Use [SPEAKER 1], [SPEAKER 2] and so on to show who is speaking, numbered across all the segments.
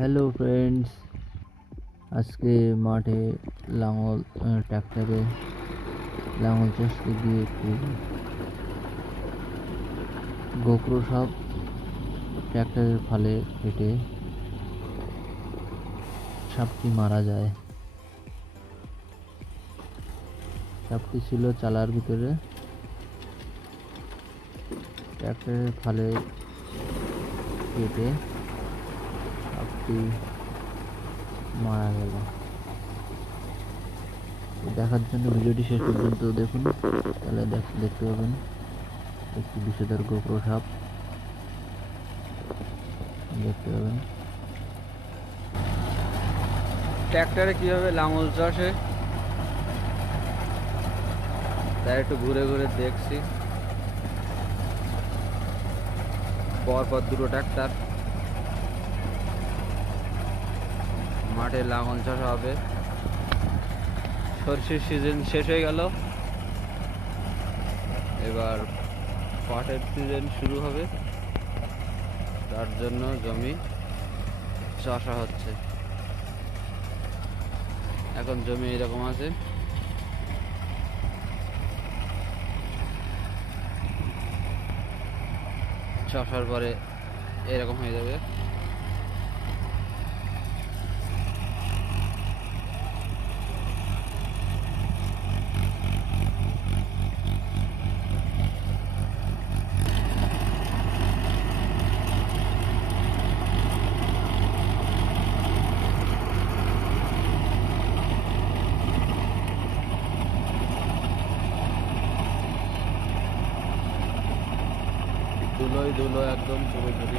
[SPEAKER 1] Hello friends আজকে মাঠে লাঙল ট্র্যাক্টরে লাঙল চাষকে দিয়ে একটু গোপ্রো সব ট্র্যাক্টরের ফালে কেটে সাপটি মারা যায়। সাপটি ছিল চালার ভিতরে। ট্র্যাক্টরের ফালে কেটে সাপটি মারা গেল। দেখার জন্য ভিডিওটি শেষ পর্যন্ত দেখুন। তাহলে দেখতে পাবেন একটি বিষধর গোপ্র সাপ। দেখতে পাবেন।
[SPEAKER 2] ট্র্যাক্টরে কীভাবে লাঙল চাষে? তাই একটু ঘুরে ঘুরে দেখছি। পরপর দুটো ট্র্যাক্টর। মাঠে লাঙল চাষ হবে। সরষের সিজন শেষ হয়ে গেল। এবার পাটের সিজন শুরু হবে। তার জন্য জমি চাষা হচ্ছে। এখন জমি এরকম আছে। চাষার পরে এরকম হয়ে যাবে। ধুলোই ধুলো একদম পুরোপুরি।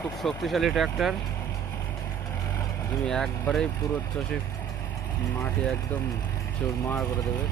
[SPEAKER 2] খুব শক্তিশালী ট্র্যাক্টর তুমি একবারেই পুরো চষে মাটি একদম চুরমার করে দেবে।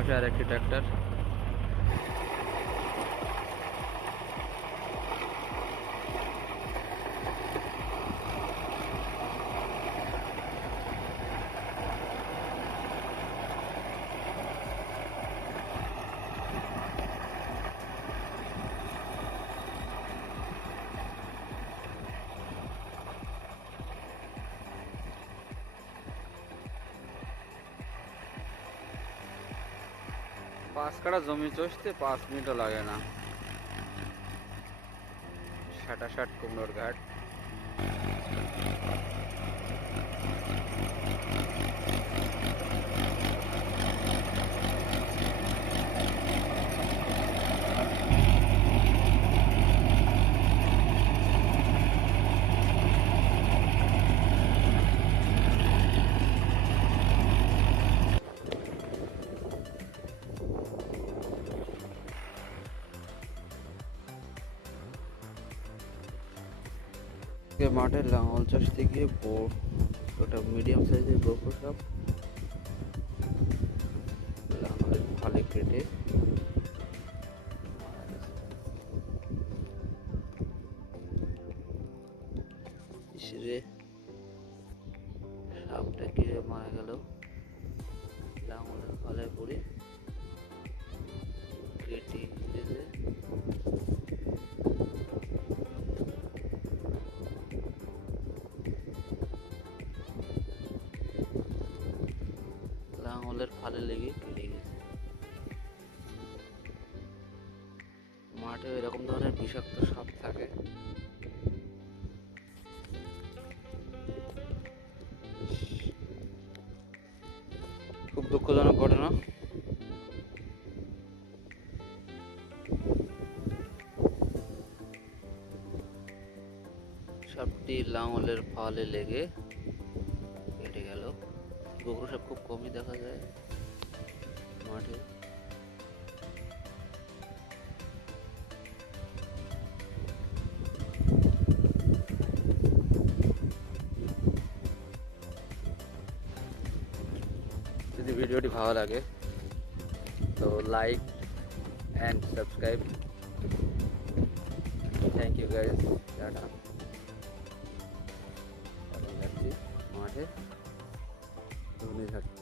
[SPEAKER 2] পাশে আর ট্র্যাক্টর পাঁচ কাটা জমি চষতে পাঁচ মিনিটও লাগে না। ষাটা ষাট কুমড়োর ঘাট। আজকে মাঠে লাঙল গিয়ে বড় ওটা মিডিয়াম সাইজের গোপর সাপ লাঙলের ফালে কেটে সাপটা কীভাবে মারা গেল। লাঙলের ফালে পড়ে। কেটে লাঙলের ফালে লেগে কেটে গেছে মাঠে এরকম ধরনের বিষাক্ত সাপ থাকে। খুব দুঃখজনক ঘটনা। সাপটি লাঙলের ফালে লেগে গোবর সাপ খুব কমই দেখা যায় মাঠে যদি ভিডিওটি ভালো লাগে তো like and subscribe thank you guys tata এখন রুনি ঘাট